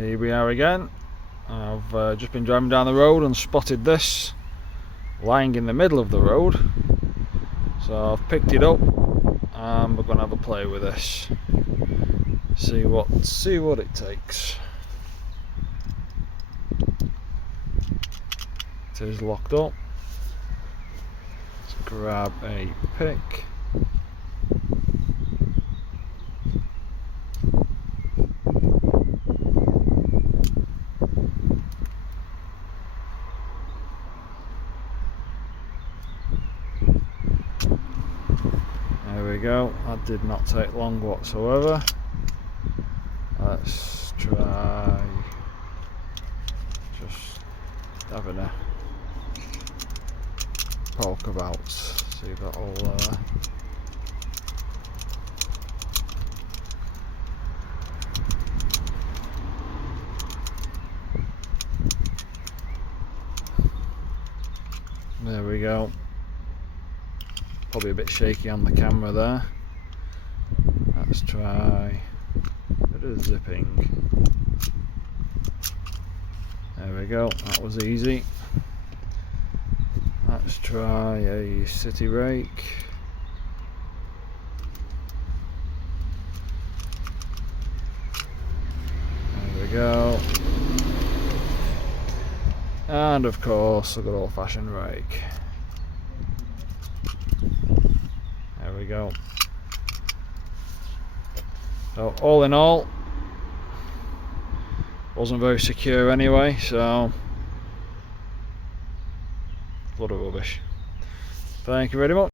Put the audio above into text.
Here we are again. I've just been driving down the road and spotted this lying in the middle of the road, so I've picked it up and we're going to have a play with this, see what it takes. It is locked up. Let's grab a pick. There we go, that did not take long whatsoever. Let's try just having a poke about, see if that'll there we go. Probably a bit shaky on the camera there. Let's try a bit of zipping. There we go, that was easy. Let's try a city rake. There we go. And of course a good old-fashioned rake. There we go. So all in all, wasn't very secure anyway, so a lot of rubbish. Thank you very much.